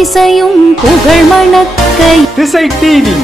திசையும் புகழ் மணக்க திசை டிவி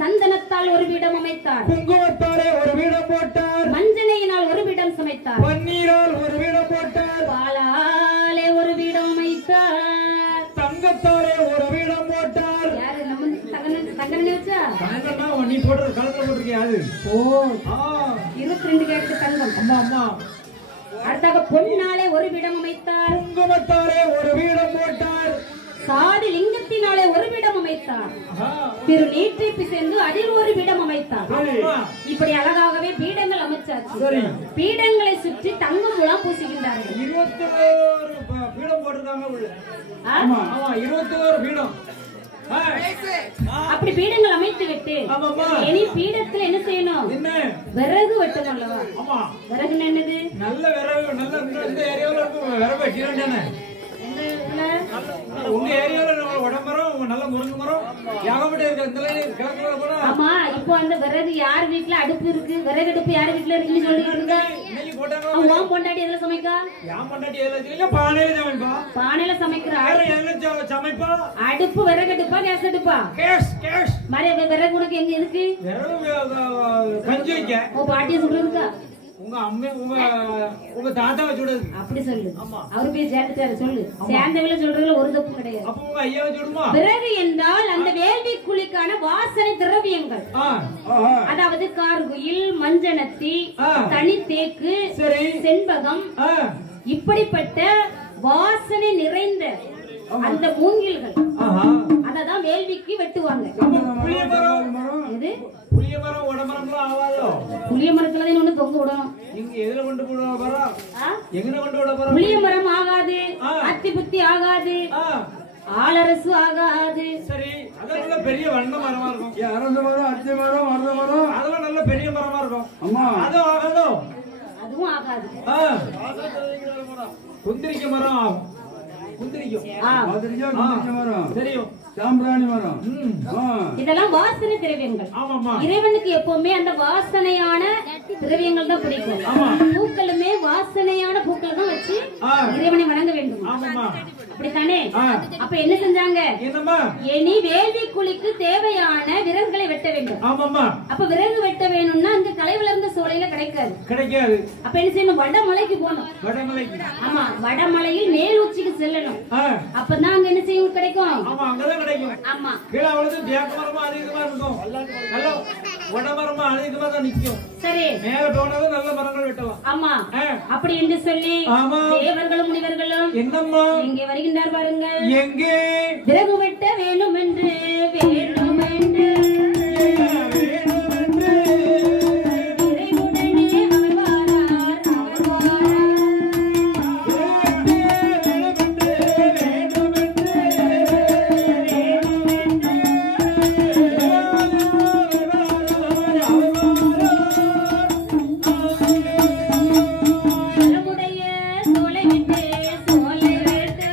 சந்தனத்தால் ஒரு பீடம் அமைத்தார், குங்குமத்தாலே ஒரு பீடம் போட்டார், மஞ்சனையினால் ஒரு பீடம் சமைத்தார், பன்னீரால் ஒரு பீடம் போட்டார், பாலாலே ஒரு பீடம் அமைத்தார், தங்கத்தாலே ஒரு பீடம் போட்டார். யாரு நம்ம தங்க நினைச்சா நீ போடுற கலத்துல போட்டிருக்கியா? அது ஓ 22 கேரட் தங்கம். அம்மா அம்மா. அடுத்தாக பொன்னாலே ஒரு பீடம் அமைத்தார், குங்குமத்தாலே ஒரு பீடம் போட்டார், சாதி லிங்கத்தினாலே ஒரு பீடம் அமைத்தார், திரு நீற்றை பிசைந்து அதில் ஒரு பீடம் அமைத்தார். இப்படி அழகாகவே பீடங்கள் அமைச்சாச்சு. பீடங்களை சுற்றி தங்கம் முலாம் பூசுகின்றார்கள். 21 பீடம் போட்டிருக்காங்க உள்ள. ஆமா 21 பீடம். அப்படி பீடங்கள் அமைத்து விட்டு இனி பீடத்துல என்ன செய்யணும்? விறகு வெட்டணும் அல்லவா? விறகு என்னது? நல்ல விறகு. நல்ல இந்த ஏரியாவுல விறகு வெட்டிடுறானே. உங்க ஏரியால உடம்பரம் நல்ல முருங்கை மரம் யாகப்பட்ட இருக்கு. ஆமா, இப்போ அந்த விறகு யார் வீட்டுல அடுப்பு இருக்கு? விறகு அடுப்பு யார் வீட்டுல இருக்குன்னு சொல்லிட்டு பொண்டாட்டி எதுல சமைக்கா? பானையில சமைக்கிறா. சமைப்பா அடுப்பு விறகு அடுப்பா கேஸ் அடுப்பா? மாதிரி விறகு உனக்கு எங்க இருக்கு? கஞ்சி வைக்க உன் பாட்டிய சொல்றதுக்கா? உங்க அம்மா உங்க தாத்தாவை சொல்றது அப்படி சொல்லு. அவரு போய் சேர்ந்துட்டாரு சொல்லு. சேர்ந்தவங்கள சொல்றதுல ஒரு தப்பு கிடையாது. அப்ப உங்க ஐயாவை சொல்லுமா? விறகு என்றால் அந்த வேள்வி குழிக்கான வாசனை திரவியங்கள், அதாவது கார்குயில், மஞ்சனத்தி, தனித்தேக்கு, செண்பகம், இப்படிப்பட்ட வாசனை நிறைந்த அந்த மூங்கில்கள் அததான் வேள்விக்கு வெட்டுவாங்க. புளிய மரத்துல ஒண்ணு தொங்க விடணும். புளிய மரம் ஆகாது, அத்தி புத்தி ஆகாது, ஆளரசு ஆகாது. சரி, அதெல்லாம் பெரிய வண்ண மரமா இருக்கும். அரசு மரம், அத்தி மரம், மருத மரம் அதெல்லாம் நல்ல பெரிய மரமா இருக்கும். அதுவும் ஆகாதோ? அதுவும் ஆகாது. குந்திரிக்க மரம் ஆகும். இதெல்லாம் வாசனை திரவியங்கள். இறைவனுக்கு எப்பவுமே அந்த வாசனையான திரவியங்கள் தான் பிடிக்கும். பூக்களுமே வாசனையான பூக்கள் தான் வச்சு இறைவனை வணங்க வேண்டும். அப்படித்தானே? அப்ப என்ன செஞ்சாங்க? இனி வேள்வி குழிக்கு தேவையான விறகுகளை வெட்ட வேண்டும். அப்ப விறகு வெட்ட வேணும்னா அங்க களை வளர்ந்த சோலையில கிடைக்காது. அப்ப என்ன செய்யணும்? வடமலைக்கு போகணும். ஆமா, வடமலையில் மேல் உச்சிக்கு செல்லணும். அப்பதான் அங்க என்ன செய்யும்? கிடைக்கும். ஆமா, சரி, மேல போனது நல்ல மரங்கள் வெட்டலாம். ஆமா, அப்படி என்று சொல்லி தேவர்களும் முனிவர்களும் எங்கே வருகின்றார் பாருங்கள். எங்கே விறகு வெட்ட வேணும் என்று வேணும் என்று சோலை விட்டு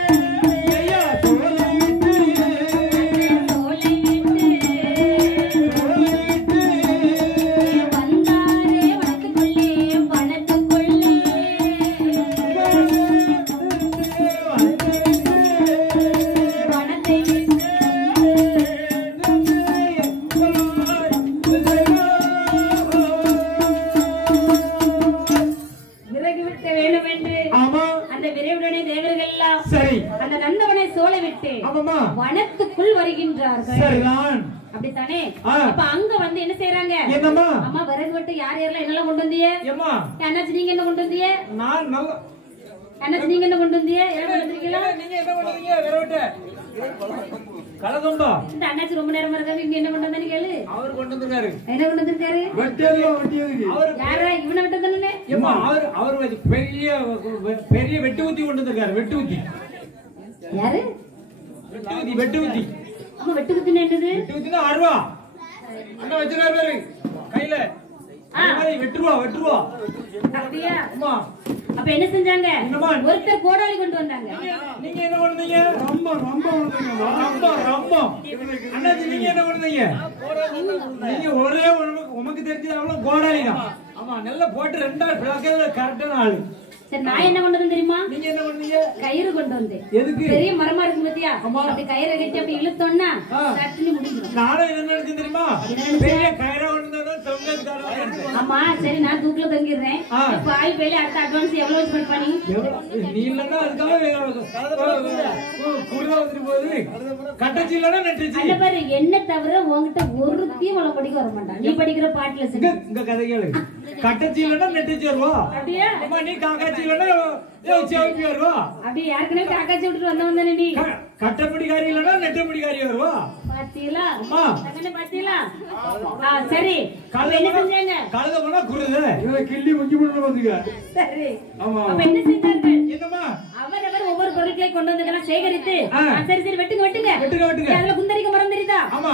போகின்றார்கள். சரிதான். அப்படித்தானே? அப்ப அங்க வந்து என்ன செய்யறாங்க? என்னம்மா? அம்மா விறகு வெட்டு யார் யாரெல்லாம் என்னெல்லாம் கொண்டு வந்தீங்க? ஏம்மா அண்ணாச்சி நீங்க என்ன கொண்டு வந்தீங்க? நான் நல்ல அண்ணாச்சி நீங்க என்ன கொண்டு வந்தீங்க? என்ன கொண்டு வந்தீங்களா? நீங்க என்ன பண்றீங்க? விரவட்ட கலகம்பா. இந்த அண்ணாச்சி ரொம்ப நேரமா இருக்காரு. இங்க என்ன கொண்டு வந்தானே கேளு. அவர் கொண்டு வந்திருக்காரு. என்ன கொண்டு வந்திருக்காரு? வெட்டியதுக்கு. அவர் யாரா இவனை வெட்டதானே? ஏம்மா அவர் பெரிய பெரிய வெட்டு ஊத்தி கொண்டு வந்திருக்காரு. வெட்டு ஊத்தி. யாரு? வெட்டு ஊத்தி. அம்மா வெட்டு குத்தினா என்னது? வெட்டு ஊத்தினா அருவா. அண்ணா வச்சிருக்காரு பாரு கையில. வெட்டுருவா. அப்படியா? அம்மா அப்ப என்ன செஞ்சாங்க? ஒருத்தர் கோடாலி கொண்டு வந்தாங்க. நீங்க என்ன பண்ணுவீங்க? ரொம்ப அண்ணாச்சி நீங்க என்ன பண்ணுவீங்க? நீங்க ஒரே உமக்கு தெரிஞ்சது கோடாலி தான். ஆமா நல்லா போட்டு 2 நாள் பிளாக்கேல கரெக்டான ஆளு. சரி நான் என்ன கொண்டு வந்தேன் தெரியுமா? நீங்க என்ன பண்ணீங்க? கயிறு கொண்டு வந்தேன். எதுக்கு? பெரிய மரமா இருக்கு பாத்தியா? அப்படி கயிறை கட்டி அப்படி இழுத்தோம்னா சட்டுன்னு முடிஞ்சிடும். நானும் என்ன நினைச்சேன் தெரியுமா? பெரிய கயிறை கொண்டு தொங்கதுக்காரன். ஆமா சரி நான் தூக்குல தொங்கிடுறேன். இப்ப ஆய் பேல அடுத்த அட்வான்ஸ் எவ்வளவு வச்சு பண் பண்ணி? நீ இல்லன்னா அதுக்காக குடுவா வந்துட்டு போகுது. கட்டச்சி இல்லன்னா நெட்டச்சி. அல்ல பாரு என்ன தவிர உன்கிட்ட ஒருத்தையும் உள்ள படிக்க வர மாட்டான். நீ படிக்கிற பாட்டுல இந்த கதை கேளு. கட்டச்சி இல்லன்னா நெட்டச்சி வருவா. அப்படியா? அம்மா நீ காக்காச்சி இல்லன்னா சேவப்பி வருவா. அப்படி யாருக்குனே காக்காச்சி விட்டுட்டு வந்தவன் தானே நீ? கட்டப்படிக்காரி இல்லன்னா நெட்டப்படிக்காரி வருவா. பாத்தீங்களா? அம்மா தங்கனே பாத்தீங்களா? சரி என்ன செஞ்சாங்க? கழுத போனா குருது. இவள கிள்ளி முஞ்சி போட்டு வந்துங்க. சரி ஆமா அப்ப என்ன செஞ்சார்கள்? என்னம்மா? அவரவர் ஒவ்வொரு பொருட்களை கொண்டு வந்ததெல்லாம் சேகரித்து சரி வெட்டுங்க. அதுல குந்தரிக்க மரம் தெரியுதா? ஆமா.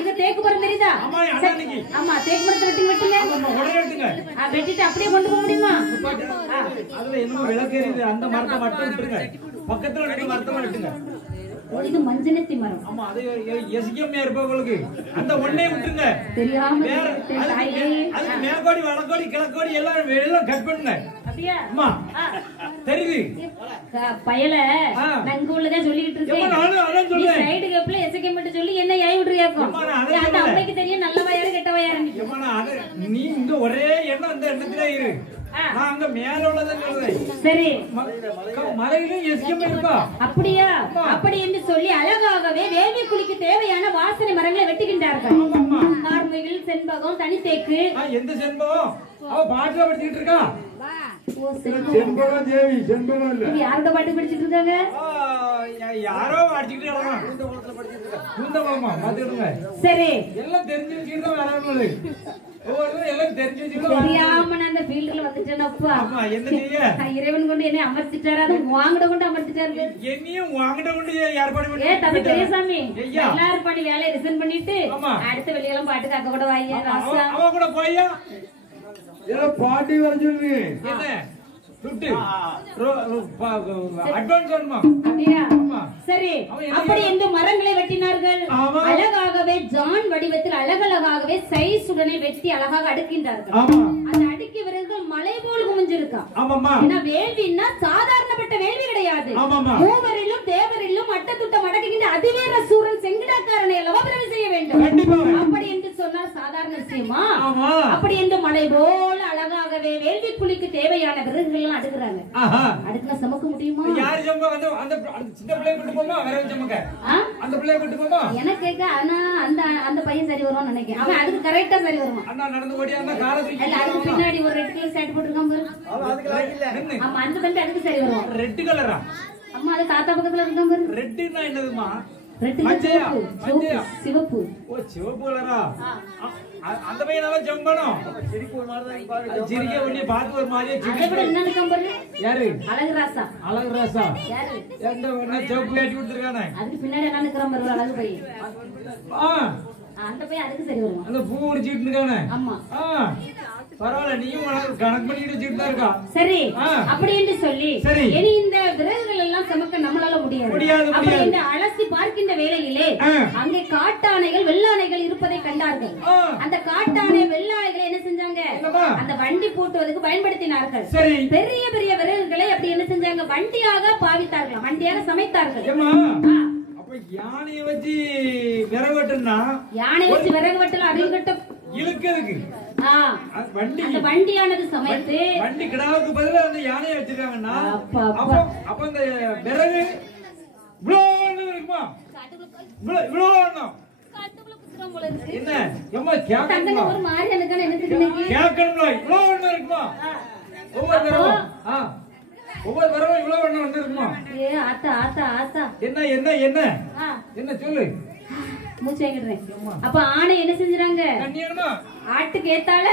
இங்க தேக்கு மரம் தெரியுதா? ஆமா அன்னைக்கு. ஆமா தேக்கு மரத்தை வெட்டுங்க. உடனே வெட்டுங்க. வெட்டிட்டு அப்படியே கொண்டு போக முடியுமா? அதுல என்ன விளக்கேறிது அந்த மரத்தை மட்டும் விட்டுருங்க. பக்கத்துல ரெண்டு மரத்தை வெட்டுங்க. இது மஞ்சனத்தி மரம். ஆமா அது எசிக்கம்யா இருப்பவங்களுக்கு அந்த ஒண்ணே விட்டுருங்க. தெரியாம அது மேற்கோடி வடக்கோடி கிழக்கோடி எல்லாம் கட் பண்ணுங்க. அப்படியா? அம்மா தெரியுது பயல நங்க உள்ளதான் சொல்லிட்டு இருக்கேன். நீ சைடு கேப்ல எசக்கே மட்டும் சொல்லி என்ன ஏய் விடுறியாக்கும்? அந்த அம்மைக்கு தெரியும் நல்ல வயாரு கெட்ட வயாரு. நீ இந்த ஒரே எண்ணம் அந்த எண்ணத்துல இரு. நான் அங்க மேல உள்ளதான் சொல்றேன். சரி மலையிலும் எசிக்கம் இருக்கா? அப்படியா? அப்படி என்று சொல்லி அழகாகவே வேள்வி குழிக்கு தேவையான வாசனை மரங்களை வெட்டுகின்றார்கள். கார்முகில், செண்பகம், தனித்தேக்கு. எந்த செண்பகம்? அவ பாட்டுல படிச்சுட்டு இருக்கா. செண்பகம் தேவி செண்பகம் இல்ல. யாரோட பாட்டு படிச்சுட்டு இருக்காங்க? யாரோ அடிச்சுக்கிட்டே இருக்காங்க. குந்தமாமா பாத்துடுங்க. சரி எல்லாம் தெரிஞ்சு வச்சுட்டு தான் வரணும். ஒவ்வொருத்தரும் எல்லாம் தெரிஞ்சு வச்சுட்டு தெரியாம நான் அந்த ஃபீல்ட்ல வந்துட்டேனப்பா. ஆமா என்ன செய்ய? இறைவன் கொண்டு என்ன அமர்த்திட்டாரு. அது வாங்கட கொண்டு அமர்த்திட்டாரு. என்னையும் வாங்கட கொண்டு ஏற்பாடு பண்ணி. தம்பி பெரியசாமி எல்லாரும் பண்ணி வேலையை ரிசைன் பண்ணிட்டு அடுத்த வெளியெல்லாம் பாட்டுக்கு அக்க கூட வாங்க. அவ கூட போய்யா ஏதோ பாட்டி வர சொல்லுங்க. என்ன துட்டு அட்வான்ஸ் வேணுமா? அப்படியா? சரி அப்படி இந்த மரங்களை வெட்டினார்கள். அழகாகவே ஜான் வடிவத்தில் அழகழகாகவே சைஸ் உடனே வெட்டி அழகாக அடுக்கின்றார்கள். அந்த அடுக்கிய விறகுகள் மலை போல் குமிஞ்சிருக்கா. ஏன்னா வேள்வின்னா சாதாரணப்பட்ட வேள்வி கிடையாது. மூவரிலும் தேவரிலும் அட்டத்துட்ட மடக்குகின்ற அதிவேர சூரன் செங்கடாக்காரனை அல்லவா பிறவி செய்ய வேண்டும். அப்படி என்று சொன்னால் சாதாரண விஷயமா? அப்படி என்று மலை போல அழகாகவே வேள்வி குழிக்கு தேவையான விறகுகள் அடுக்குறாங்க. அடுக்குனா சமக்க முடியுமா? யார் சமக்க? அந்த சின்ன பிள்ளை கூட்டி போமா? வேற சமக்க அந்த பிள்ளை கூட்டி போமா? எனக்கு கேக்க ஆனா அந்த பையன் சரி வருவான்னு நினைக்கிறேன். அவன் அதுக்கு கரெக்டா சரி வருவான். அண்ணா நடந்து ஓடியா அந்த காலை தூக்கி இல்ல அதுக்கு பின்னாடி ஒரு ரெட் கலர் ஷர்ட் போட்டுருக்கான் பாரு. அதுக்கு லாய்க்கு இல்ல. ஆமா அந்த தம்பி அதுக்கு சரி வருவான். ரெட் கலரா? அம்மா அது தாத்தா பக்கத்துல இருக்கான் பாரு. ரெட்னா என்னதுமா? ரெட் சிவப்பு. ஓ சிவப்பு கலரா? அந்த பையனால ஜம்பணும். சிரிக்க ஒரு மாதிரி தான் பாரு. சிரிக்க ஒண்ணே பாத்து ஒரு மாதிரியே சிரிக்க. அதுல என்ன இருக்கான் பாரு. யாரு? அழகுராசா. அழகுராசா யாரு? எந்த ஒண்ணே சிவப்பு கட்டி கொடுத்திருக்கானே. அதுக்கு பின்னாடி என்ன நிக்கறான் பாரு அழகு பையன். அந்த பையன் அதுக்கு சரி வருவான். அந்த பூ உரிச்சிட்டு இருக்கானே. ஆமா. பரவாயில்ல நீயும் கணக்கு பண்ணிட்டு வச்சிட்டு தான் இருக்கா. சரி அப்படி என்று சொல்லி இனி இந்த விறகுகள் எல்லாம் சமக்க நம்மளால முடியாது. அப்படி என்று அலசி பார்க்கின்ற வேளையிலே அங்கே காட்டானைகள் வெள்ளானைகள் இருப்பதை கண்டார்கள். அந்த காட்டானை வெள்ளானைகளை என்ன செஞ்சாங்க? அந்த வண்டி பூட்டுவதற்கு பயன்படுத்தினார்கள். பெரிய பெரிய விறகுகளை அப்படி என்ன செஞ்சாங்க? வண்டியாக பாவித்தார்கள், வண்டியாக சமைத்தார்கள். யானையை வச்சு விறகு வெட்டுனா யானை வச்சு விறகு வெட்டலாம் அறிவுகட்ட இழுக்கிறதுக்கு வண்டியானது சமைத்து வண்டி கிடாவுக்கு பதிலா அந்த யானையை வச்சிருக்காங்கன்னா அப்ப அந்த விறகு இருக்குமா? இவ்வளவு வேணும் என்ன எம்மா கேட்கணும் ஒரு மாதிரி எனக்கான என்ன தெரியுங்க கேட்கணும்ல இவ்வளவு வேணும் இருக்குமா ஒவ்வொரு தடவை இவ்வளவு வேணும் இருக்குமா ஏ ஆத்தா ஆத்தா ஆத்தா என்ன என்ன என்ன என்ன சொல்லு மூச்சேங்கறேன் அப்ப ஆணை என்ன செஞ்சறாங்க கண்ணியமா ஆட்டுக்கு ஏத்தால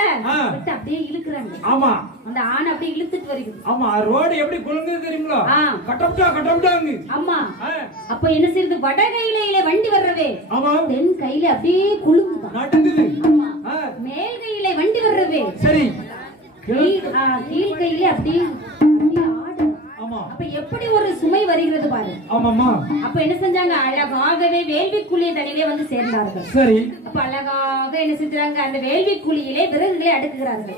விட்டு அப்படியே இழுக்குறாங்க ஆமா அந்த ஆணை அப்படியே இழுத்துட்டு வருது ஆமா ரோடு எப்படி குலுங்குது தெரியுங்களா கட்டப்பட்டாங்க ஆமா அப்ப என்ன செய்யுது வட கையில வண்டி வர்றவே ஆமா தென் கையில அப்படியே குலுங்குது நடுங்குது ஆமா மேல் கையில வண்டி வர்றவே சரி கீழ் கையில அப்படியே ஆடு ஆமா அப்ப எப்படி ஒரு சுமை வருகிறது பாரு ஆமாமா அப்ப என்ன செஞ்சாங்க அழகாகவே வேள்விக்குழிய தண்ணிலே வந்து சேர்ந்தார்கள் சரி அப்ப அழகாக என்ன செஞ்சாங்க அந்த வேள்விக்குழியிலே விறகுகளை அடுக்குகிறார்கள்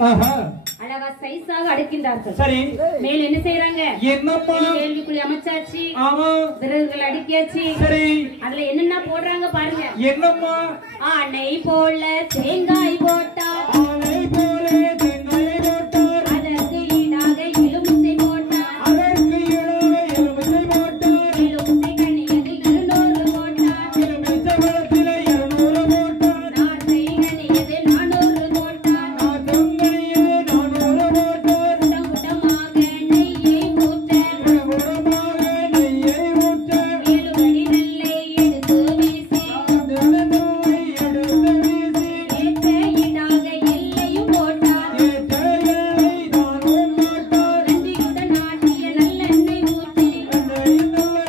அழகா சைஸாக அடுக்கின்றார்கள் சரி மேல என்ன செய்யறாங்க என்னம்மா வேள்விக்குழி அமைச்சாச்சு ஆமா விறகுகள் அடுக்கியாச்சு சரி அதுல என்னென்ன போடுறாங்க பாருங்க என்னம்மா ஆனை போல தேங்காய் போட்டா ஆனை போல தேங்காய் போட்டார் அதற்கு ஈடாக எலுமிச்சை போட்டா அதற்கு ஈடாக எலுமிச்சை போட்டார் எலுமிச்சை கனியதில் 200 போட்டா எலுமிச்சை பழத்திலே 200 போட்டார் நாட்டை கனியதில் 400 போட்டா நாட்டங்கனியே 400 போட்டார் கூட்டமாக நெய்யை ஊற்ற குடமாக நெய்யை ஊற்ற 7 படி நெல்லை எடுத்து வீசி நெல்லை எடுத்து வீசி ஏற்ற ஈடாக எல்லையும் போட்டா ஏற்ற எல்லை தானும் போட்டார் நந்தியுடன் நாட்டிய நல்லெண்ணெய் ஊற்றி நல்லெண்ணெய்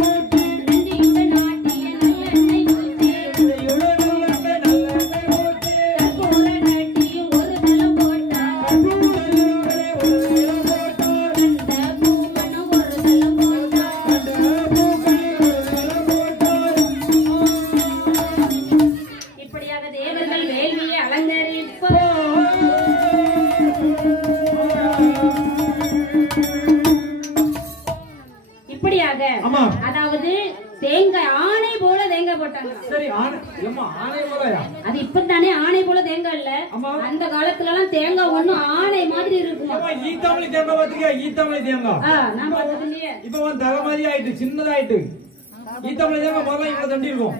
ஊற்றி நந்தியுடன் நாட்டிய நல்லெண்ணெய் ஊற்றி நெய்யுடன் நல்லெண்ணெய் ஊற்றி கற்பூர நட்டி ஒரு தலம் போட்டா கற்பூரத்திலே ஒரு தலம் போட்டார் அந்த பூமணம் ஒரு தலம் போட்டா இப்படியாக தேவர்கள் வேள்வியை அலங்கரிப்பார் இப்படியாக ஆமா. அதாவது தேங்காய் ஆணை போல தேங்காய் போட்டாங்க சரி ஆனை ஏம்மா ஆனை போலயா அது இப்பதானே ஆணை போல தேங்காய் இல்ல ஆமா. அந்த காலத்துல எல்லாம் தேங்காய் ஒண்ணும் ஆணை மாதிரி இருக்குமா ஏம்மா ஈத்தாமலை தேங்காய் பாத்துக்கியா ஈத்தாமலை தேங்காய் நான் பார்த்தது இல்லையே இப்ப வந்து தலை மாதிரி ஆயிட்டு சின்னதாயிட்டு ஈத்தாமலை தேங்காய் முதல்ல இவ்வளவு தண்டி இருக்கும்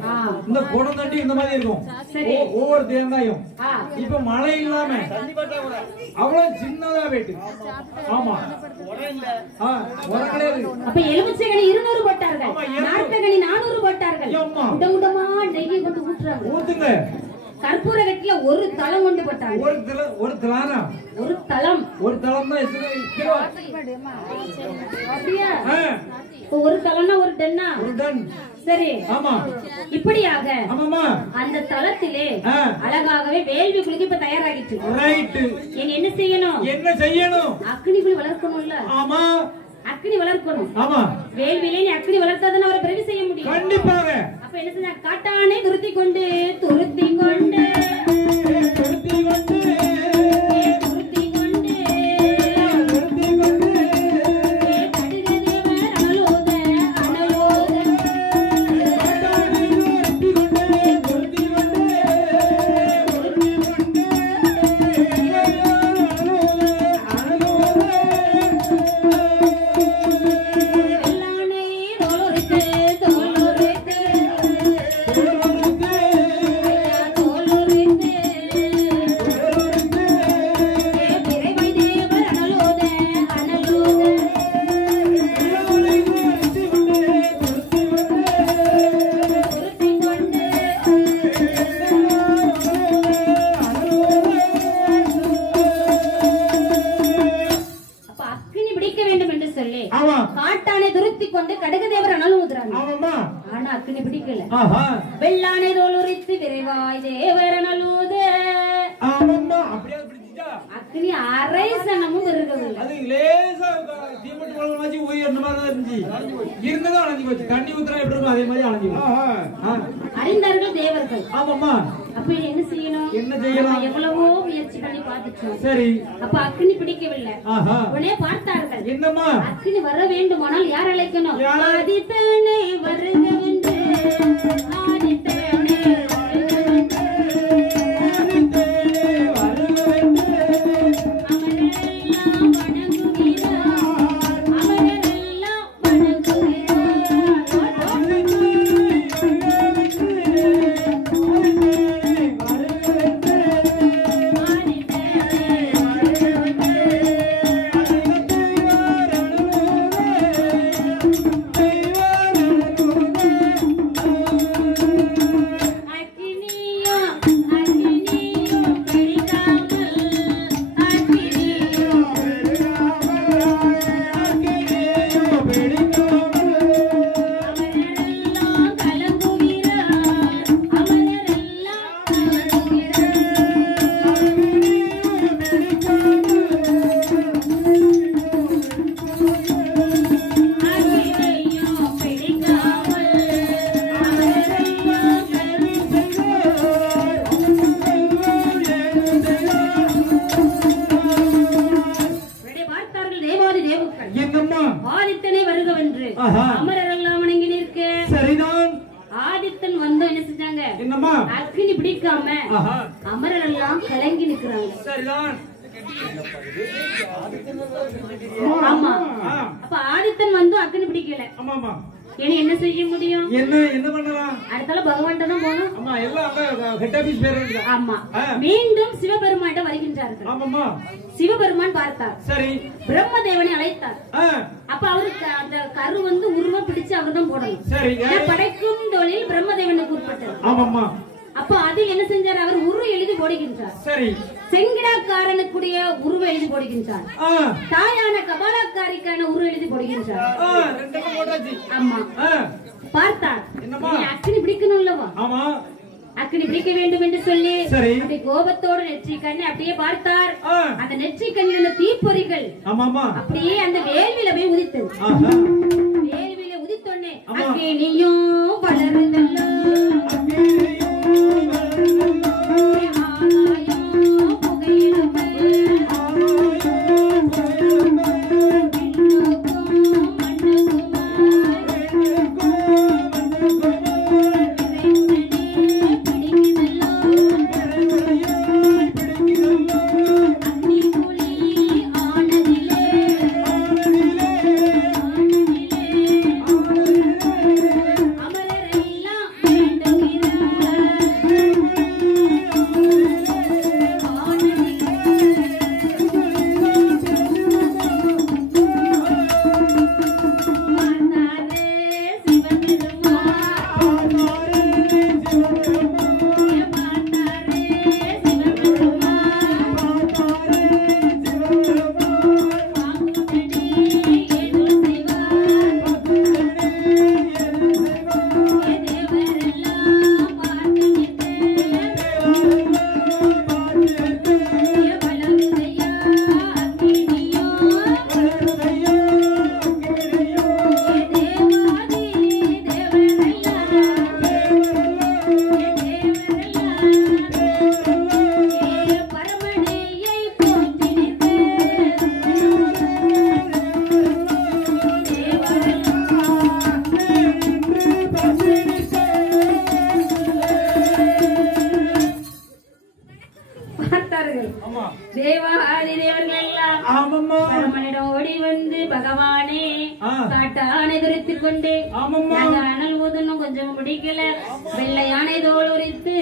இந்த குடம் தண்டி இந்த மாதிரி இருக்கும் சரி. ஒவ்வொரு தேங்காயும் ஆ, இப்ப மழை இல்லாம அவ்வளவு சின்னதா போயிட்டு ஆமா உரம் கிடையாது அப்ப எலுமிச்சை கனி 200 போட்டார்கள் ஆமா, 200. நாட்டகனி 400 போட்டார்கள் ஏம்மா. உடமா நெய்யை கொண்டு ஊற்றுறாங்க ஊத்துங்க கற்பூர கட்டில ஒரு தளம் கொண்டு போட்டாங்க ஒரு தலானா ஒரு தளம் ஒரு தளம் தான் எத்தனை கிலோ அப்படியா ஆ, இப்ப ஒரு தளம்னா ஒரு டன்னா ஒரு டன் சரி ஆமா இப்படியாக ஆமாமா அந்த தளத்திலே ஆ. அழகாகவே வேள்வி குளிக்க இப்ப தயாராகிட்டு ரைட் நீங்க என்ன செய்யணும் என்ன செய்யணும் அக்னிக்குள் வளர்க்கணும்ல ஆமா அக்னி வளர்க்கணும் ஆமா வேள்வியிலே நீ அக்னி வளர்த்தாதான் அவரை பிறகு செய்ய முடியும் கண்டிப்பாக அப்ப என்ன செஞ்சா காட்டானே துருத்தி கொண்டு துருத்தி கொண்டு துருத்தி கொண்டு துருத்தி கொண்டு துருத்தி கொண்டு கடுகதேவர் அனலோத அனலோத காட்டானை துருத்தி கொண்டு துருத்தி கொண்டு வெள்ளானை தோலுரித்து தோலுரித்து தோலுரித்து விரைவை தேவர் அனலோத அனலோத துருத்தி கொண்டு அப்ப அக்னி பிடிக்க வேண்டும் என்று சொல்லி ஆமா காட்டானை துருத்தி கொண்டு கடுகதேவர் அனல் ஊதுறாங்க ஆமாமா ஆனா அக்னி பிடிக்கல ஆஹா வெள்ளானை தோல் உரித்து விரைவாய் தேவர் அனல் ஊத ஆமாமா அப்படியே பிடிச்சிட்டா அக்னி அரை சனமும் இருக்கவில்லை அது லேசா தீமட்டு குழம்பு மாதிரி உயிர் மாதிரி தான் இருந்துச்சு இருந்ததும் அணைஞ்சு போச்சு தண்ணி ஊத்துறா எப்படி இருக்கும் அதே மாதிரி அணைஞ்சு போச்சு அறிந்தார்கள் தேவர்கள் ஆமாமா அப்ப இனி என்ன செய்யணும் என்ன செய்யலாம்? நம்ம எவ்வளவோ முயற்சி பண்ணி பார்த்துட்டோம் சரி அப்ப அக்னி பிடிக்கவில்லை ஆஹா உடனே பார்த்தார்கள் என்னம்மா அக்னி வர வேண்டுமானால் யார் அழைக்கணும் யார்? ஆதித்தனை வருகவென்று ஆதித்தனை வருகவென்று அமரெல்லாம் வணங்குகிறார் அமரெல்லாம் வணங்குகிறார் என்னம்மா அக்னி பிடிக்காம அமரர் எல்லாம் கலங்கி நிக்கிறாங்க. சரிதான். ஆமா. அப்ப ஆதித்தன் வந்து அக்னி பிடிக்கல. ஆமாமா. இனி என்ன செய்ய முடியும்? என்ன பண்ணலாம்? அடுத்தால பகவான்கிட்ட தான் போகணும். ஆமா, எல்லாம் அங்க ஹெட் ஆபீஸ் பேர் இருக்கு. ஆமா. மீண்டும் சிவபெருமானிடம் வருகின்றார்கள். ஆமாமா. சிவபெருமான் பார்த்தார். சரி. பிரம்மதேவனை அழைத்தார். அப்ப அவருக்கு அந்த கரு வந்து உருவம் பிடிச்சு அவர்தான் போடணும். சரி. படைக்கும் தொழில் பிரம்மதேவனுக்கு உட்பட்டது. ஆமாமா. அப்ப அதில் என்ன செஞ்சார்? அவர் உரு எழுதி போடுகின்றார். சரி. செங்கிடாக்காரனுக்குரிய உருவ எழுதி போடுகின்றார். தாயான கபாலக்காரிக்கான உரு எழுதி போடுகின்றார். ஆமா. பார்த்தார். அக்னி பிடிக்கணும்லவா? ஆமா. அக்னி பிடிக்க வேண்டும் என்று சொல்லி அப்படி கோபத்தோடு நெற்றி கண்ணை அப்படியே பார்த்தார். அந்த நெற்றி கண்ணில் அந்த தீப்பொறிகள் அப்படியே அந்த வேள்வியில போய் உதித்தது. வேள்வியில உதித்தோன்னே அக்னியும் வளருதல்ல ஓடி வந்து பகவானே காட்டானை துரித்துக் கொண்டு அனல் ஊதனும் கொஞ்சம் பிடிக்கல வெள்ளை யானை தோல் உரித்து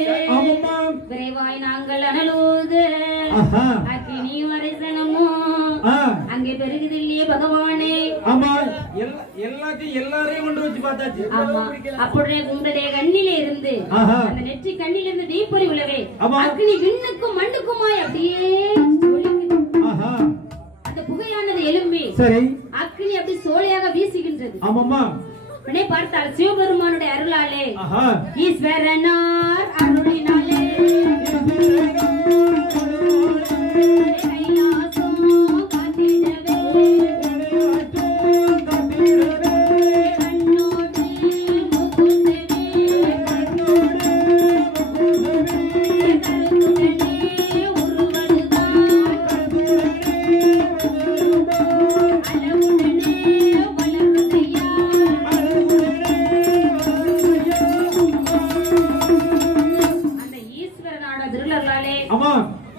விரைவாய் நாங்கள் அனல் ஊது அக்கினி வரைசனமோ அங்கே பெருகுது இல்லையே பகவானே. எல்லாரையும் கொண்டு வச்சு பார்த்தாச்சு. அப்படியே உங்களுடைய கண்ணிலே இருந்து அந்த நெற்றி கண்ணில இருந்து தீப்பொறி உள்ளவே அக்னி விண்ணுக்கும் மண்ணுக்குமாய் அப்படியே அந்த புகையானது எழும்பி அக்னி அப்படி சோலையாக வீசுகின்றது. உடனே பார்த்தால் சிவபெருமானுடைய அருளாலே ஈஸ்வரனார் அருளினாலே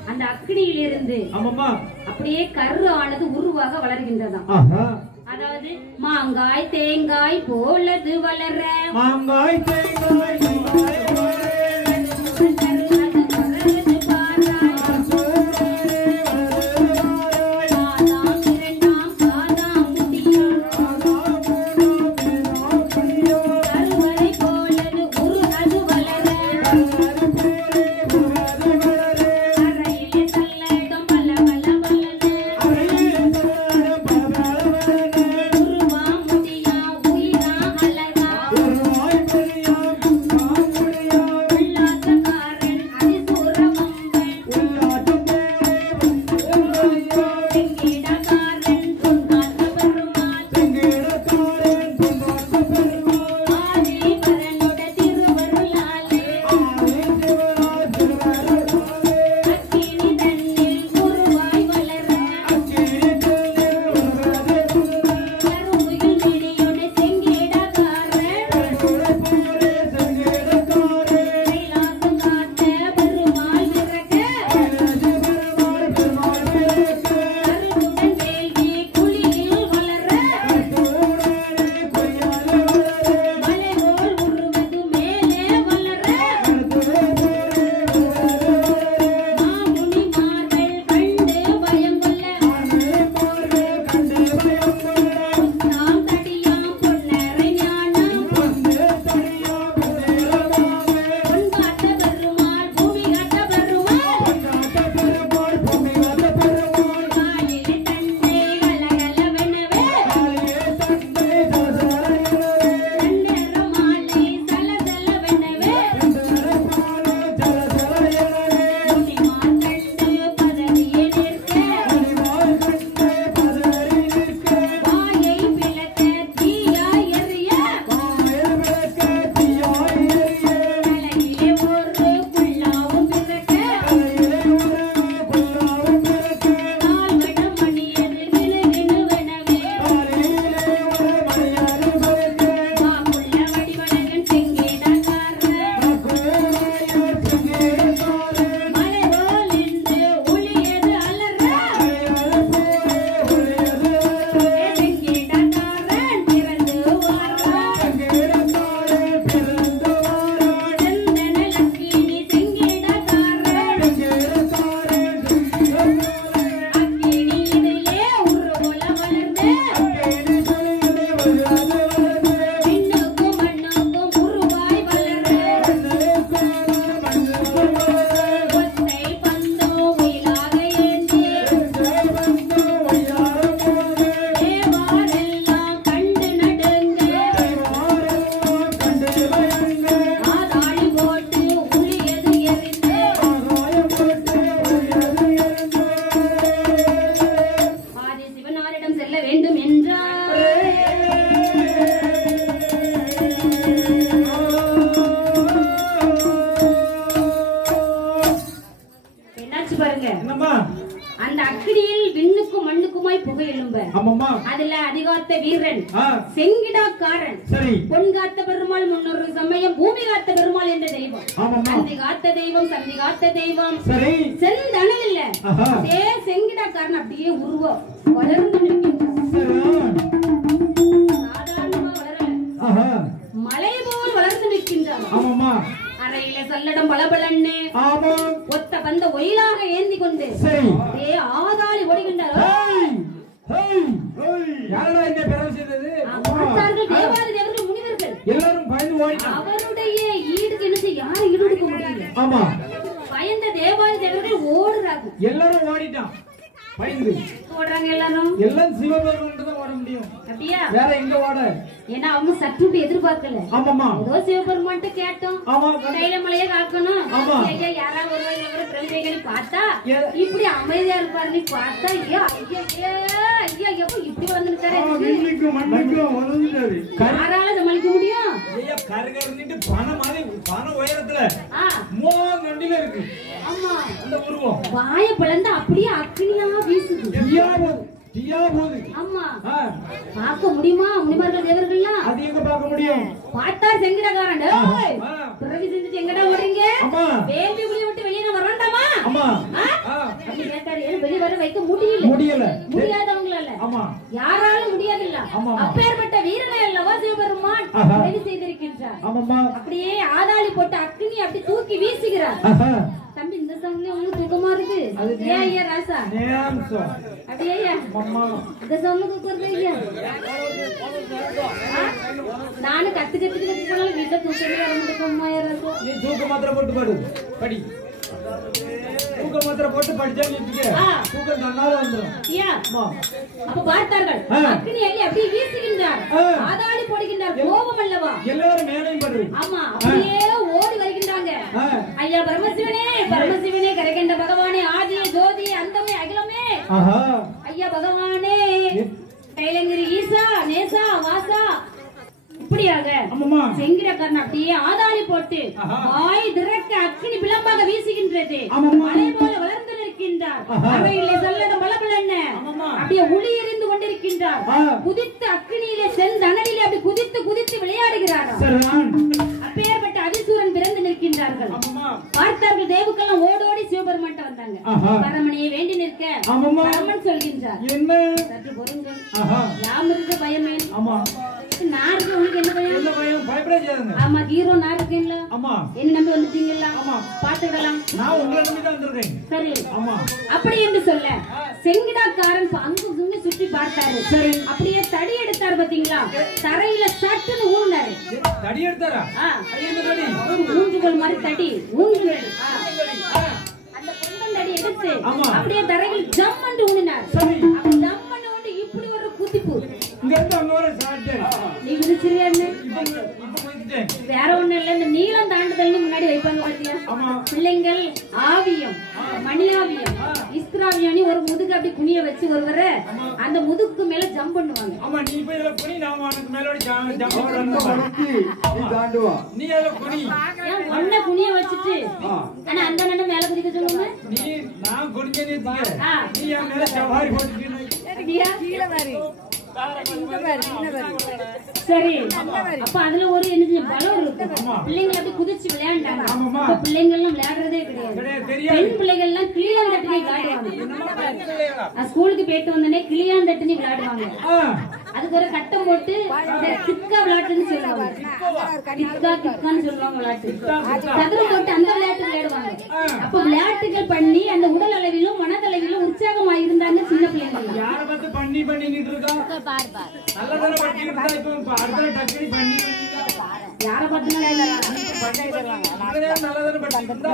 அந்த அக்னியிலிருந்து அப்படியே கரு ஆனது உருவாக வளர்கின்றதாம். அதாவது மாங்காய் தேங்காய் போலது வளர மாங்காய் தேங்காய் குங்குமமாய் புகையிலும்ப. ஆமாம்மா. அதுல அதிகாத்த வீரன் ஆ. செங்கிடாக்காரன் சரி. பொன் காத்த பெருமாள் முன்னொரு சமயம் பூமி காத்த பெருமாள் என்ற தெய்வம். ஆமாம்மா. அந்தி காத்த தெய்வம் சந்தி காத்த தெய்வம். சரி. செந்தணல் இல்ல ஆஹா. அதே செங்கிடாக்காரன் அப்படியே உருவம் வளர்ந்து நிற்கின்றான். சரிதான். சாதாரணமா வளரல, ஆஹா. மலை போல் வளர்ந்து நிற்கின்றான். ஆமாம்மா. அறையில சல்லடம் பளபளன்னு ஆமா. ஒத்த பந்த ஒயிலாக ஏந்தி கொண்டு சரி. அதே ஆதாளி ஓடுகின்றார். Hey hey hey. யாரடா இந்த பெரும் செய்தது? பார்த்தார்கள் தேவாதி தேவர்கள் முனிவர்கள் எல்லாரும் பயந்து ஓடிட்டாங்க. அவருடைய ஈடுக்கு என்ன செய்ய யாரும் ஈடுக்க முடியல. ஆமா. பயந்த தேவாதி தேவர்கள் ஓடுறாங்க. எல்லாரும் ஓடிட்டான். பயந்து ஓடுறாங்க எல்லாரும். எல்லாம் சிவபெருமான் தான் ஓட முடியும். அப்படியா? வேற எங்க ஓட? ஏன்னா அவங்க சற்று எதிர்பார்க்கல. ஆமாம்மா. ஏதோ சிவபெருமான்ட்ட கேட்டோம். ஆமா. கையில மலையே காக்கணும். ஆமா. ஐயா யாராவது ஒருவர் பிரம்மேகனி பார்த்தா ஏ- இப்படி அமைதியா இருப்பாருன்னு பார்த்தா ஐயா ஐயா ஐயா எப்போ இப்படி வந்துருக்காரு. விண்ணுக்கும் மண்ணுக்கும் வளர்ந்துட்டாரு. யாரால சமாளிக்க முடியும்? ஐயா கருகருன்னுட்டு பனை மாதிரி பனை உயரத்துல ஆ, நொண்டில இருக்கு. ஆமா. அந்த உருவம் வாய பிளந்து அப்படியே அக்னியா வீசுது. தீயா போகுது. தீயா போகுது. ஆமா. ஆ. பார்க்க முடியுமா முனிவர்கள் தேவர்கள்லாம்? அது எங்க பார்க்க முடியும்? பார்த்தார் செங்கிடக்காரன். டேய், ஆ. பிறவி செஞ்சுட்டு எங்கடா ஓடுறீங்க? ஆமா. வேம்பி புலி விட்டு வெளியே வரண்டாமா? ஆமா. ஆ? ஆ. அப்படி கேட்டாரு. ஏன் வெளிய வர வைக்க முடியல? முடியல. முடியாதவங்களால. ஆமா. யாராலும் முடியாதுல்ல. ஆமா. அப்பேற்பட்ட வீரனை அல்லவா சிவபெருமான் ஆஹா. உதவி செய்திருக்கின்றார். ஆமாம்மா. அப்படியே ஆதாளி போட்டு அக்னி அப்படி தூக்கி வீசுகிறார். ஆஹா. தம்பி இந்த சவுண்ட்ல உங்களுக்கு தூக்கமா இருக்கு. அது ஏன் ஐயா ராசா? நேம்சம். அப்படியே ஐயா அம்மா. இந்த சவுண்ட்ல தூக்குறது ஐயா. ஆ? நானும் கத்து போனாலும் வீட்டுல தூக்கவே வர மாட்டேங்கம்மா யாராச்சும். நீ தூக்க மாத்திரை போட்டு படு. படி. தூக்க மாத்திரை போட்டு படிச்சா நீ ஆ. தூக்கம் தன்னால வந்துடும். ஐயா அம்மா. அப்ப பார்த்தார்கள் ஆ. அக்னி அள்ளி அப்படியே வீசுகின்றார். ஆ. ஆதாளி போடுகின்றார். கோபம் அல்லவா? எல்லாரும் மேலையும் படுறது. ஆமா. அப்படியே ஓடி வருகின்றாங்க. ஆ. ஐயா பரமசிவனே பரமசிவனே கரைகண்ட பகவானே ஆதிய ஜோதி அந்தமே அகிலமே ஆஹா. ஐயா பகவானே கைலங்கிரி ஈசா நேசா வாசா இப்படியாக ஆமாம்மா. செங்கிடக்காரன் அப்படியே ஆதாளி போட்டு ஆஹா. வாய் திறக்க அக்னி பிளம்பாக வீசுகின்றது. ஆமாம்மா. மலை போல வளர்ந்து நிற்கின்றார். ஆஹா. அவையிலே சல்லடம் பளபளன்னு ஆமாம்மா. அப்படியே ஒளி எறிந்து கொண்டிருக்கின்றார். ஆ. குதித்து அக்னியிலே செந்தணலிலே அப்படி குதித்து குதித்து விளையாடுகிறார். சரிதான். அப்பேற்பட்ட அதிசூரன் பிறந்து நிற்கின்றார்கள். ஆமாம்மா. பார்த்தார்கள் தேவுக்கெல்லாம் ஓடோடி சிவபெருமான்ட்ட வந்தாங்க. ஆஹா. பரமனையை வேண்டி நிற்க ஆமாம்மா. பரமன் சொல்கின்றார். என்ன? சற்று பொறுங்கள். ஆஹா. யாம் இருக்க பயமே. ஆமா. நான் இருக்க உங்களுக்கு என்ன பயம்? என்ன பயம்? பயப்பட செய்யாதுங்க. ஆமா ஹீரோ நான் இருக்கீங்களா? ஆமா. என்ன நம்பி வந்துட்டீங்களா? ஆமா. பாத்துக்கலாம். நான் உங்களை நம்பி தான் வந்திருக்கேன். சரி. ஆமா. அப்படி என்று சொல்ல செங்கிடாக்காரன் அங்கு இங்கு சுற்றி பார்த்தாரு. சரி. அப்படியே தடி எடுத்தார் பாத்தீங்களா? தரையில சட்டுன்னு ஊர்னாரு. தடி எடுத்தாரா? அது என்ன தடி? ஊன்றுகோல் மாதிரி தடி ஊன்றுகோல். ஆ. அந்த பொங்கல் தடி எடுத்து ஆமா. அப்படியே தரையில் ஜம் என்று ஊனினார். சரி. அப்படி ஜம் பண்ண உடனே இப்படி ஒரு குதிப்பு. இங்க இருந்து அங்க வர சாட்டேன். நீ விழிச்சிருவியா? இப்ப போயிட்டேன். வேற ஒண்ணு இல்ல, இந்த நீளம் தாண்டுதல்னு முன்னாடி வைப்பாங்க பாத்தியா? ஆமா. பிள்ளைங்கள் ஆவியம் மணி ஆவியம் இஸ்திராவியானி ஒரு முதுகு அப்படி குனிய வச்சு ஒருவரை அந்த முதுகுக்கு மேல ஜம்ப் பண்ணுவாங்க. ஆமா. நீ போய் இதுல குனி, நான் உனக்கு மேலோட ஜம்ப் வளைச்சு பண்ணணும். நீ தாண்டுவா. நீ அதுல குனி. ஏன் ஒன்ன குனிய வச்சுட்டு ஆனா அந்த அண்ணன் மேல குதிக்க சொல்லுங்க. நீ நான் குனிஞ்சேன்னு வச்சுக்க. ஆ. நீ என் மேல சவாரி போட்டுட்டு சரி. அப்ப அதுல ஒரு என்ன பலம் இருக்கும். பிள்ளைங்க அப்படி குதிச்சு விளையாண்டாங்க. ஆமாமா. இப்ப பிள்ளைங்க எல்லாம் விளையாடுறதே கிடையாது. கிடையாது, தெரியாது. பெண் பிள்ளைகள் எல்லாம் கிளியாந்தட்டனி விளையாடுவாங்க. நான் ஸ்கூலுக்கு போயிட்டு வந்தனே கிளியாந்தட்டனி விளையாடுவாங்க. ஆ. அதுக்கு ஒரு கட்டம் போட்டு இந்த கிக்கா விளையாட்டுன்னு சொல்லுவாங்க. கிக்கான்னு சொல்லுவாங்க விளையாட்டு. சதுரம் போட்டு அந்த விளையாட்டு விளையாடுவாங்க. அப்ப விளையாட்டுகள் பண்ணி அந்த உடல் அளவிலும் மனதளவிலும் உற்சாகமா இருந்தாங்க சின்ன பிள்ளைங்க. யார பார்த்து பண்ணிட்டு இருக்கா? நல்லதானே பண்ணிட்டு இருக்கா? இப்ப அடுத்த டக்குனு பண்ணி யார பார்த்துனா நல்லதானே பண்ணிட்டு இருந்தா?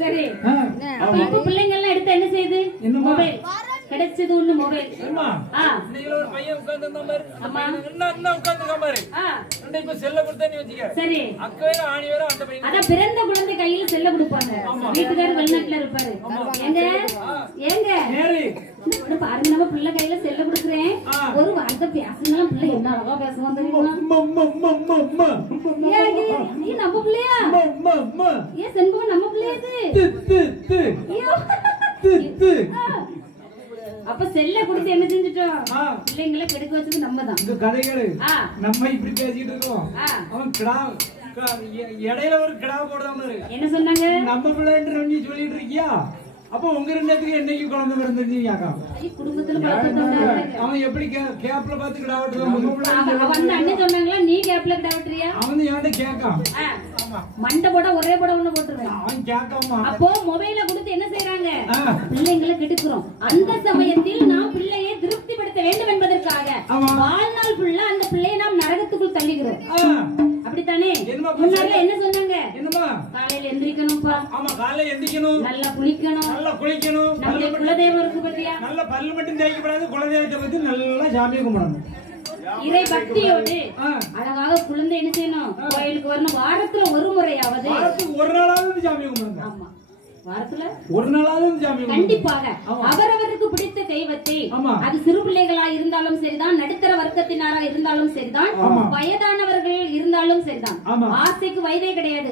சரி. அப்ப இப்ப பிள்ளைங்க எல்லாம் எடுத்து என்ன செய்யுது? மொபைல் கிடைச்சது ஒண்ணு மொபைல். ஆ. இன்னைக்கு ஒரு பையன் உட்கார்ந்து இருந்தா பாரு. ஆமா. என்ன உட்கார்ந்து பாரு. ஆ. ரெண்டு இப்ப செல்ல கொடுத்தா நீ வச்சுக்க. சரி. அக்க வேற ஆணி வேற அந்த பையன். அத பிறந்த குழந்தை கையில செல்ல கொடுப்பாங்க. வீட்டுக்காரர் வெளிநாட்டுல இருப்பாரு. ஏங்க ஏங்க நேரு இன்னும் பாருங்க, நம்ம பிள்ளை கையில செல்ல கொடுக்குறேன். ஒரு வார்த்தை பேசுனாலும் பிள்ளை என்ன அழகா பேசுவான் தெரியுமா? நீ நம்ம பிள்ளையா? ஏன் செண்பகம் நம்ம பிள்ளையா இது? ஐயோ. அப்ப செல்ல குடுத்து என்ன செஞ்சுட்டோம்? பிள்ளைங்களை கெடுக்க வச்சது நம்ம தான். இந்த கதைகள் நம்ம இப்படி பேசிட்டு இருக்கோம். அவன் கிடா இடையில ஒரு கிடா போடுறாங்க. என்ன சொன்னாங்க? நம்ம பிள்ளைன்னு நீ சொல்லிட்டு இருக்கியா? அப்ப உங்க ரெண்டுத்துக்கு என்னைக்கு குழந்தை பிறந்துருந்தீங்க? குடும்பத்துல அவன் எப்படி கேப்ல பாத்து கிடா அண்ணன் சொன்னாங்களா? நீ கேப்ல கிடா வெட்டுறியா? அவன் என்கிட்ட கேட்கான். மண்டை போட ஒரே போட ஒண்ணு போட்டுருவேன். அவன் கேட்காமா? அப்போ மொபைல கொடுத்து என்ன செய்யறாங்க? பிள்ளைங்களை கெடுக்கிறோம். அந்த சமயத்தில் நாம் பிள்ளையை திருப்திப்படுத்த வேண்டும் என்பதற்காக வாழ்நாள் ஃபுல்லா அந்த பிள்ளையை நாம் நரகத்துக்குள் தள்ளுகிறோம். அப்படித்தானே? முன்னால என்ன சொன்னாங்க? என்னமா? காலையில எந்திரிக்கணும்ப்பா. ஆமா, காலையில எந்திரிக்கணும், நல்லா குளிக்கணும், நம்ம குலதெய்வம் இருக்கு பத்தியா? நல்ல பல்லு மட்டும் தேய்க்கப்படாது, குலதெய்வத்தை பத்தி நல்லா சாமியை கும்பிடணும். இறை பக்தியோடு அழகாக குழந்தை என்ன செய்யணும்? கோயிலுக்கு வரணும். வாரத்துல ஒரு முறையாவது, ஒரு நாளாவது சாமியை கும்பிடணும். ஆமா, வாரத்துல ஒரு நாளாவது சாமி கண்டிப்பாக அவரவருக்கு பிடித்த தெய்வத்தை, அது சிறு பிள்ளைகளா இருந்தாலும் சரிதான், நடுத்தர வர்க்கத்தினராக இருந்தாலும் சரிதான், வயதானவர்கள் இருந்தாலும் சரிதான், ஆசைக்கு வயதே கிடையாது.